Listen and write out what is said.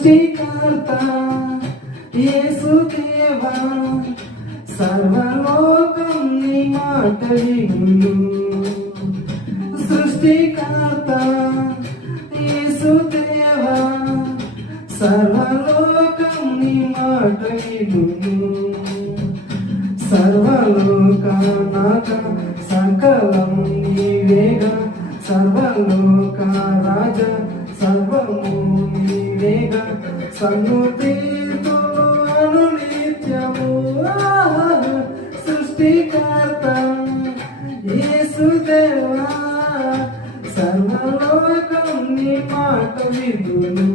సృష్టికర్త యేసుదేవా సర్వలోకం నీ మాట విను. సృష్టికర్త యేసుదేవా సర్వలోకం నీ మాట విను. సర్వలోకనాథ సకలం నీవేగా సర్వలోక రాజ సర్వము నీవేగా సన్నుతితో అనునిత్యము. సృష్టికర్త యేసుదేవా సర్వలోకం నీ మాట విను.